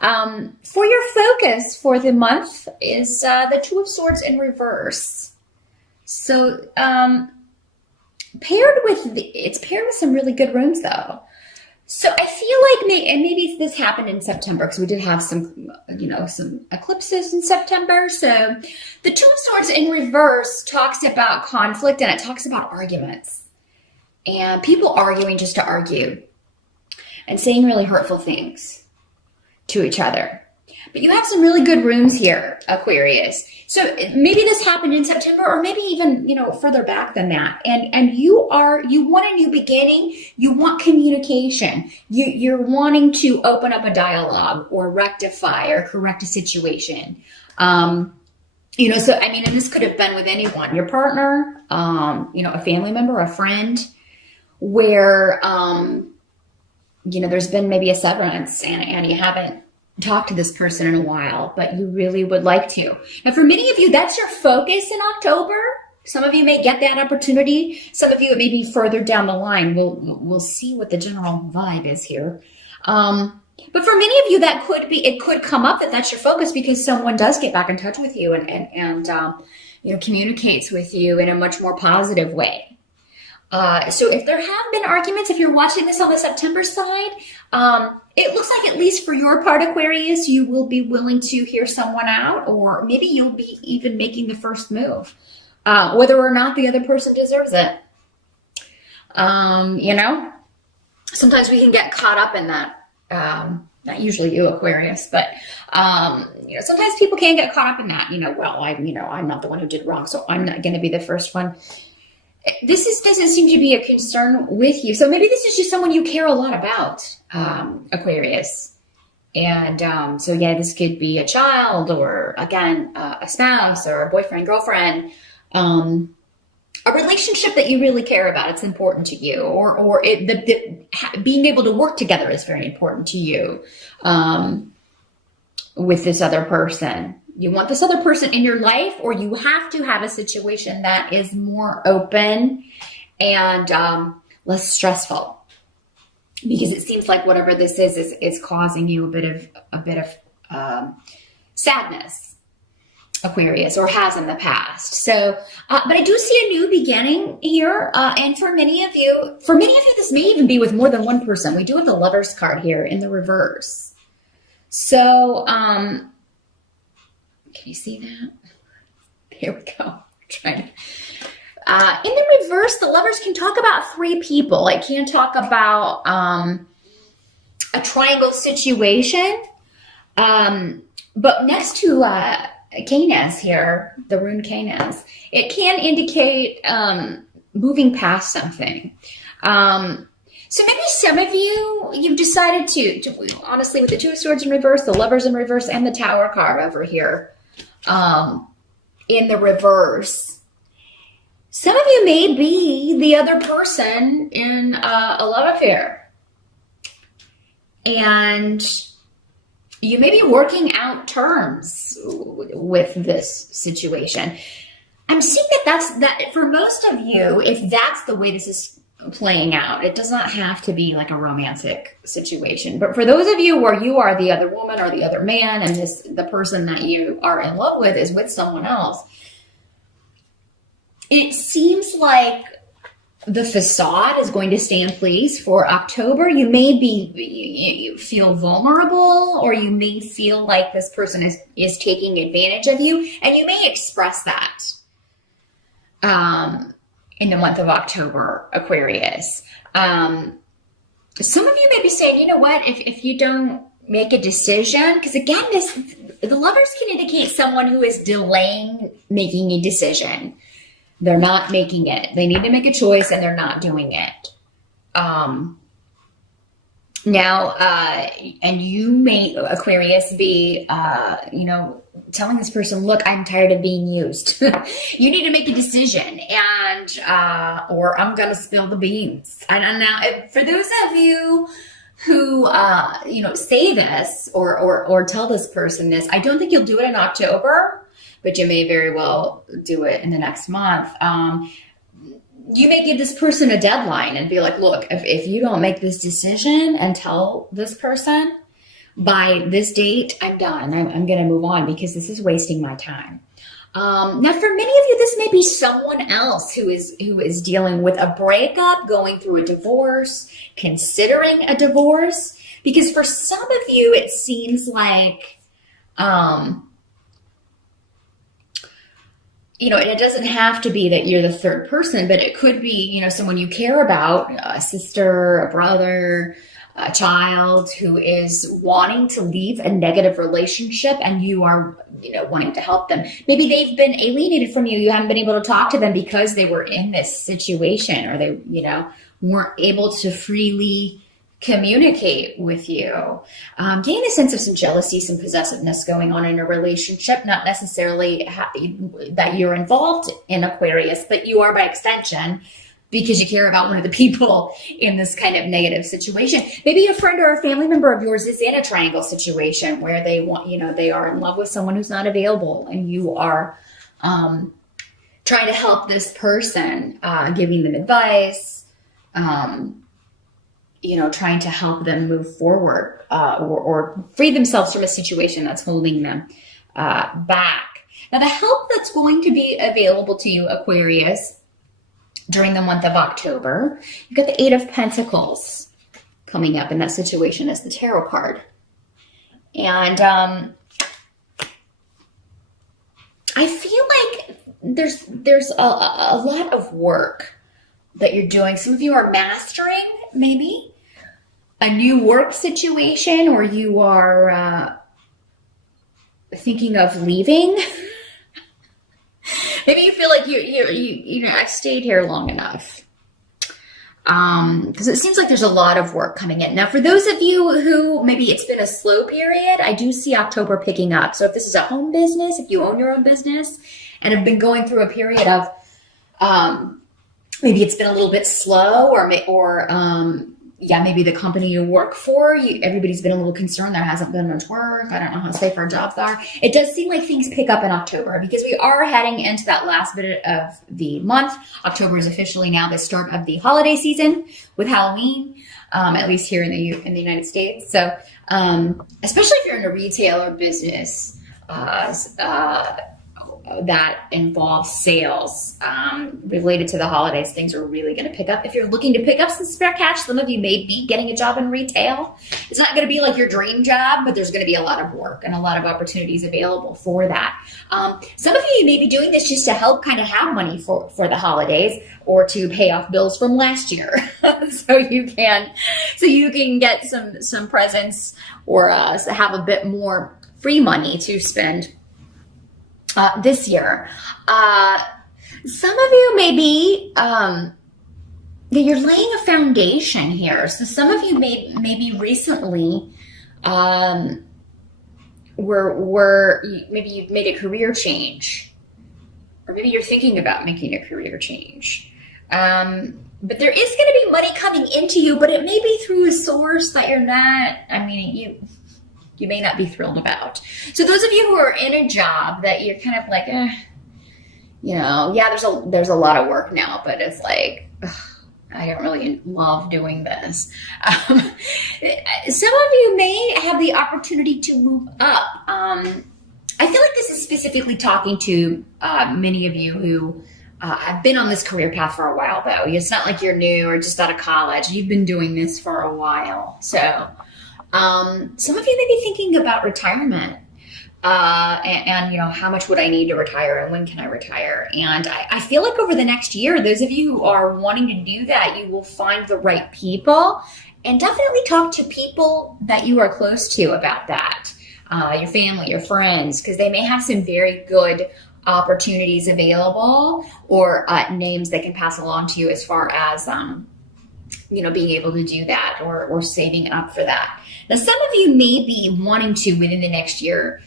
For your focus for the month is the Two of Swords in reverse. So it's paired with some really good rooms though. So I feel like maybe this happened in September because we did have some eclipses in September. So the Two of Swords in reverse talks about conflict, and it talks about arguments and people arguing just to argue and saying really hurtful things to each other. But you have some really good rooms here, Aquarius. So maybe this happened in September, or maybe even, further back than that. And you want a new beginning. You want communication. You're wanting to open up a dialogue or rectify or correct a situation. And this could have been with anyone, your partner, a family member, a friend, where, there's been maybe a severance and you haven't talked to this person in a while, but you really would like to. And for many of you, that's your focus in October. Some of you may get that opportunity. Some of you, it may be further down the line. We'll see what the general vibe is here. But for many of you, it could come up that that's your focus because someone does get back in touch with you and communicates with you in a much more positive way. So if there have been arguments, if you're watching this on the September side, it looks like at least for your part, Aquarius, you will be willing to hear someone out, or maybe you'll be even making the first move, whether or not the other person deserves it. Sometimes we can get caught up in that. Not usually you, Aquarius, but sometimes people can get caught up in that. I'm not the one who did wrong, so I'm not going to be the first one. Doesn't seem to be a concern with you. So maybe this is just someone you care a lot about, Aquarius. And this could be a child, or again, a spouse, or a boyfriend, girlfriend, a relationship that you really care about. It's important to you, or being able to work together is very important to you with this other person. You want this other person in your life, or you have to have a situation that is more open and less stressful, because it seems like whatever this is causing you a bit of sadness, Aquarius, or has in the past. So, but I do see a new beginning here, and for many of you, this may even be with more than one person. We do have the Lovers card here in the reverse. So, can you see that? Here we go. In the reverse, the Lovers can talk about three people. It can talk about a triangle situation. But next to Canes here, the rune Canes, it can indicate moving past something. So maybe some of you've decided to honestly, with the Two of Swords in reverse, the Lovers in reverse, and the Tower card over here, in the reverse, some of you may be the other person in a love affair, and you may be working out terms with this situation. I'm seeing that for most of you, if that's the way this is playing out, it does not have to be like a romantic situation. But for those of you where you are the other woman or the other man, and the person that you are in love with is with someone else, it seems like the facade is going to stay in place for October. You may you feel vulnerable, or you may feel like this person is taking advantage of you, and you may express that in the month of October, Aquarius. Some of you may be saying, you know what, if you don't make a decision, because again, the Lovers can indicate someone who is delaying making a decision. They're not making it. They need to make a choice, and they're not doing it. And you may, Aquarius, be, telling this person, look, I'm tired of being used. You need to make a decision, or I'm going to spill the beans. And now, for those of you who, say this or tell this person this, I don't think you'll do it in October, but you may very well do it in the next month. You may give this person a deadline and be like, look, if you don't make this decision and tell this person, by this date, I'm done. I'm going to move on because this is wasting my time. Now, for many of you, this may be someone else who is dealing with a breakup, going through a divorce, considering a divorce. Because for some of you, it seems like, it doesn't have to be that you're the third person, but it could be, someone you care about, a sister, a brother, a child who is wanting to leave a negative relationship, and you are, wanting to help them. Maybe they've been alienated from you. You haven't been able to talk to them because they were in this situation, or they, weren't able to freely communicate with you. Getting a sense of some jealousy, some possessiveness going on in a relationship, not necessarily that you're involved in, Aquarius, but you are by extension, because you care about one of the people in this kind of negative situation. Maybe a friend or a family member of yours is in a triangle situation where they want, they are in love with someone who's not available, and you are trying to help this person, giving them advice, trying to help them move forward, or free themselves from a situation that's holding them back. Now, the help that's going to be available to you, Aquarius, during the month of October, you've got the Eight of Pentacles coming up in that situation as the tarot card. And I feel like there's a lot of work that you're doing. Some of you are mastering maybe a new work situation, or you are thinking of leaving. Maybe you feel like I've stayed here long enough. Because it seems like there's a lot of work coming in. Now, for those of you who maybe it's been a slow period, I do see October picking up. So if this is a home business, if you own your own business and have been going through a period of, maybe it's been a little bit slow, maybe the company you work for, everybody's been a little concerned there hasn't been much work. I don't know how safe our jobs are. It does seem like things pick up in October, because we are heading into that last bit of the month. October is officially now the start of the holiday season with Halloween, at least here in the United States. So, especially if you're in a retail or business, that involves sales related to the holidays, things are really going to pick up. If you're looking to pick up some spare cash, some of you may be getting a job in retail. It's not going to be like your dream job, but there's going to be a lot of work and a lot of opportunities available for that. Some of you may be doing this just to help kind of have money for the holidays, or to pay off bills from last year. so you can get some presents, or have a bit more free money to spend this year. Some of you maybe, you're laying a foundation here. So some of you maybe recently, maybe you've made a career change, or maybe you're thinking about making a career change. But there is going to be money coming into you, but it may be through a source that you're not, you may not be thrilled about. So those of you who are in a job that you're kind of like, there's a lot of work now, but it's like, I don't really love doing this. Some of you may have the opportunity to move up. I feel like this is specifically talking to many of you who have been on this career path for a while, though. It's not like you're new or just out of college. You've been doing this for a while. So some of you may be thinking about retirement, and how much would I need to retire, and when can I retire? And I feel like over the next year, those of you who are wanting to do that, you will find the right people, and definitely talk to people that you are close to about that. Your family, your friends, because they may have some very good opportunities available, or names they can pass along to you as far as, being able to do that, or saving up for that. Now, some of you may be wanting to, within the next year,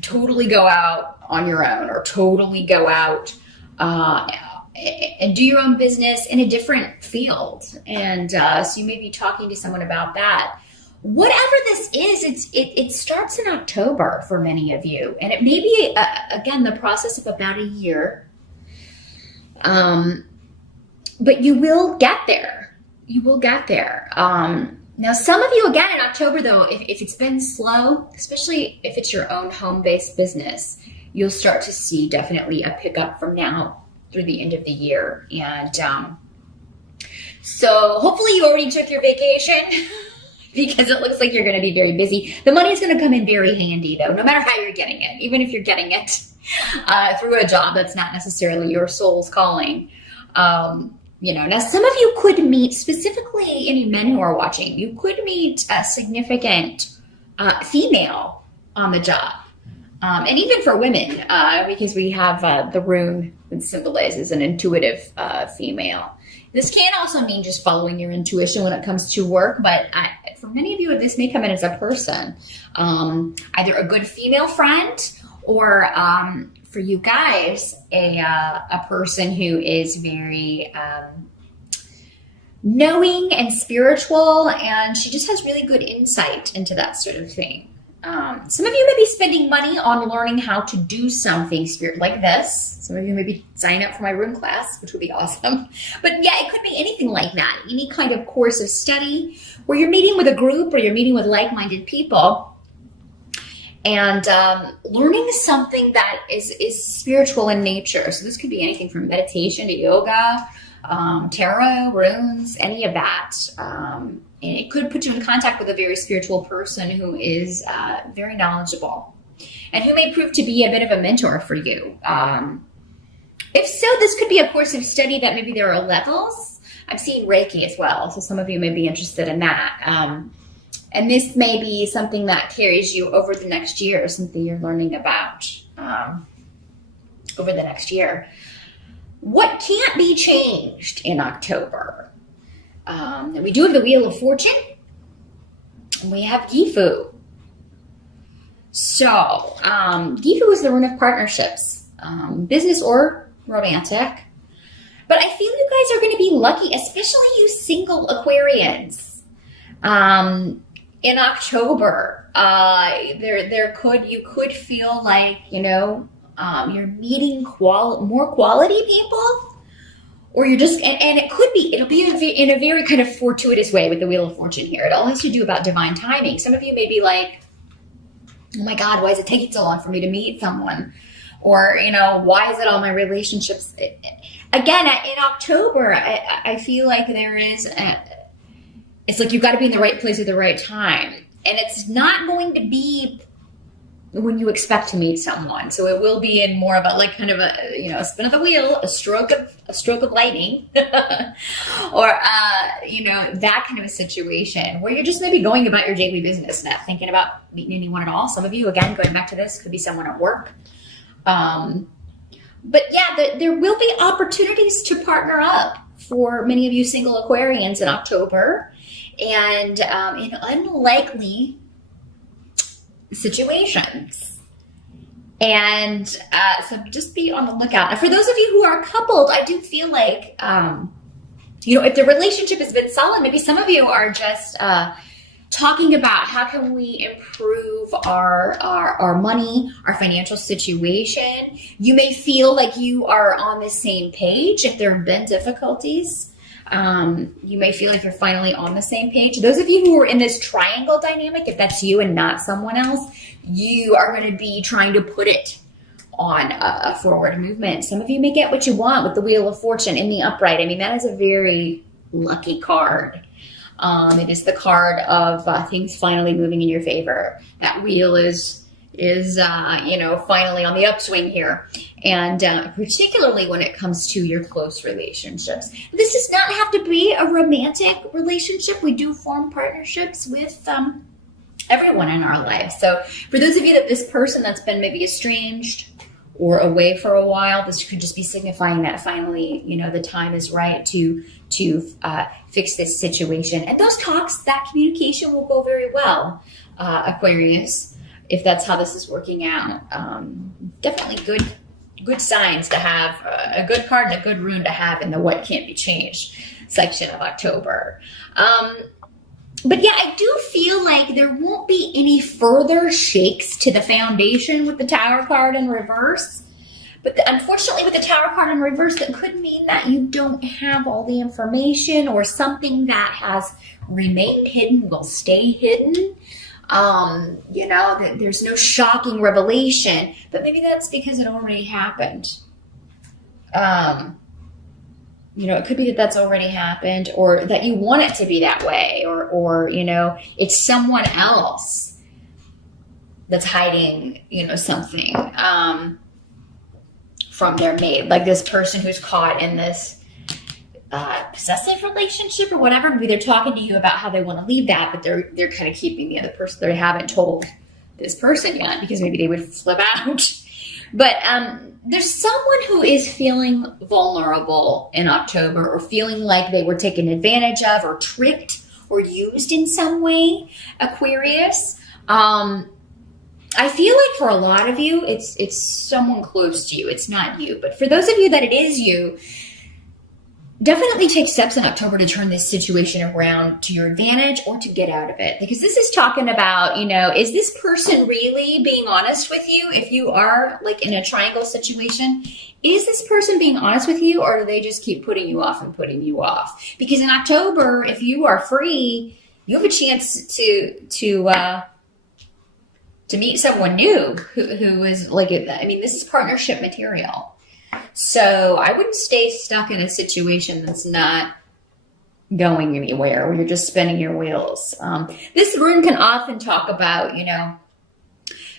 totally go out on your own, or totally go out and do your own business in a different field. And so you may be talking to someone about that. Whatever this is, it starts in October for many of you. And it may be, again, the process of about a year. But you will get there. You will get there. Now, some of you, again, in October, though, if it's been slow, especially if it's your own home-based business, you'll start to see definitely a pickup from now through the end of the year. And so hopefully you already took your vacation because it looks like you're going to be very busy. The money is going to come in very handy, though, no matter how you're getting it, even if you're getting it through a job that's not necessarily your soul's calling. Now some of you could meet, specifically any men who are watching, you could meet a significant female on the job. And even for women, because we have the rune that symbolizes an intuitive female. This can also mean just following your intuition when it comes to work, but for many of you, this may come in as a person, either a good female friend or for you guys, a person who is very knowing and spiritual, and she just has really good insight into that sort of thing. Some of you may be spending money on learning how to do something like this. Some of you may be signing up for my room class, which would be awesome. But yeah, it could be anything like that. Any kind of course of study where you're meeting with a group or you're meeting with like-minded people and learning something that is spiritual in nature. So this could be anything from meditation to yoga, tarot, runes, any of that. And it could put you in contact with a very spiritual person who is very knowledgeable and who may prove to be a bit of a mentor for you. If so, this could be a course of study that maybe there are levels. I'm seeing Reiki as well, so some of you may be interested in that. And this may be something that carries you over the next year, something you're learning about over the next year. What can't be changed in October? We do have the Wheel of Fortune, and we have Gifu. So, Gifu is the rune of partnerships, business or romantic. But I feel you guys are going to be lucky, especially you single Aquarians. In October, you could feel like, you're meeting more quality people, or you're just, and it'll be in a very kind of fortuitous way with the Wheel of Fortune here. It all has to do about divine timing. Some of you may be like, oh my God, why is it taking so long for me to meet someone? Or, why is it all my relationships? Again, in October, I feel like there is, it's like you've got to be in the right place at the right time. And it's not going to be when you expect to meet someone. So it will be in more of a a spin of the wheel, a stroke of lightning, or that kind of a situation where you're just maybe going about your daily business, not thinking about meeting anyone at all. Some of you, again, going back to this, could be someone at work. But yeah, there will be opportunities to partner up for many of you single Aquarians in October, and in unlikely situations. And so just be on the lookout. Now, for those of you who are coupled, I do feel like, if the relationship has been solid, maybe some of you are just talking about how can we improve our money, our financial situation. You may feel like you are on the same page if there have been difficulties. You may feel like you're finally on the same page. Those of you who are in this triangle dynamic, if that's you and not someone else, you are going to be trying to put it on a forward movement. Some of you may get what you want with the Wheel of Fortune in the upright. I mean, that is a very lucky card. It is the card of things finally moving in your favor. That wheel is finally on the upswing here. And particularly when it comes to your close relationships. This does not have to be a romantic relationship. We do form partnerships with everyone in our lives. So for those of you that this person that's been maybe estranged or away for a while, this could just be signifying that finally, the time is right to fix this situation. And those talks, that communication will go very well, Aquarius, if that's how this is working out. Definitely good signs to have, a good card and a good rune to have in the what can't be changed section of October. But yeah, I do feel like there won't be any further shakes to the foundation with the Tower card in reverse. But unfortunately, with the Tower card in reverse, that could mean that you don't have all the information, or something that has remained hidden will stay hidden. You know, that there's no shocking revelation, but maybe that's because it already happened. You know, it could be that that's already happened, or that you want it to be that way, or you know, it's someone else that's hiding, you know, something from their mate. Like this person who's caught in this possessive relationship or whatever. Maybe they're talking to you about how they want to leave that, but they're kind of keeping the other person. They haven't told this person yet because maybe they would flip out. But there's someone who is feeling vulnerable in October, or feeling like they were taken advantage of, or tricked, or used in some way, Aquarius. I feel like for a lot of you, it's someone close to you. It's not you. But for those of you that it is you, definitely take steps in October to turn this situation around to your advantage, or to get out of it. Because this is talking about, you know, is this person really being honest with you? If you are like in a triangle situation, is this person being honest with you, or do they just keep putting you off and putting you off? Because in October, if you are free, you have a chance to meet someone new who is like, I mean, this is partnership material. So I wouldn't stay stuck in a situation that's not going anywhere, where you're just spinning your wheels. This rune can often talk about, you know,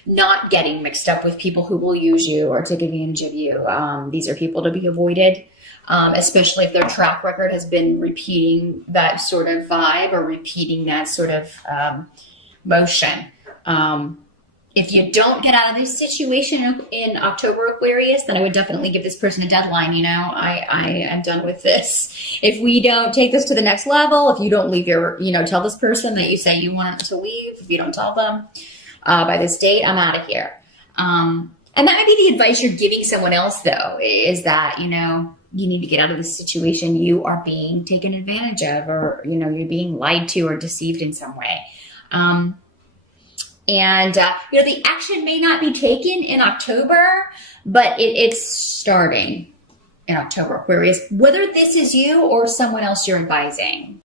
not getting mixed up with people who will use you or take advantage of you. These are people to be avoided, especially if their track record has been repeating that sort of vibe, or repeating that sort of motion. If you don't get out of this situation in October, Aquarius, then I would definitely give this person a deadline. You know, I am done with this. If we don't take this to the next level, if you don't leave your, you know, tell this person that you say you want to leave, if you don't tell them by this date, I'm out of here. And that might be the advice you're giving someone else, though, is that, you know, you need to get out of this situation. You are being taken advantage of, or, you know, you're being lied to or deceived in some way. And, you know, the action may not be taken in October, but it's starting in October, Aquarius, whether this is you or someone else you're advising.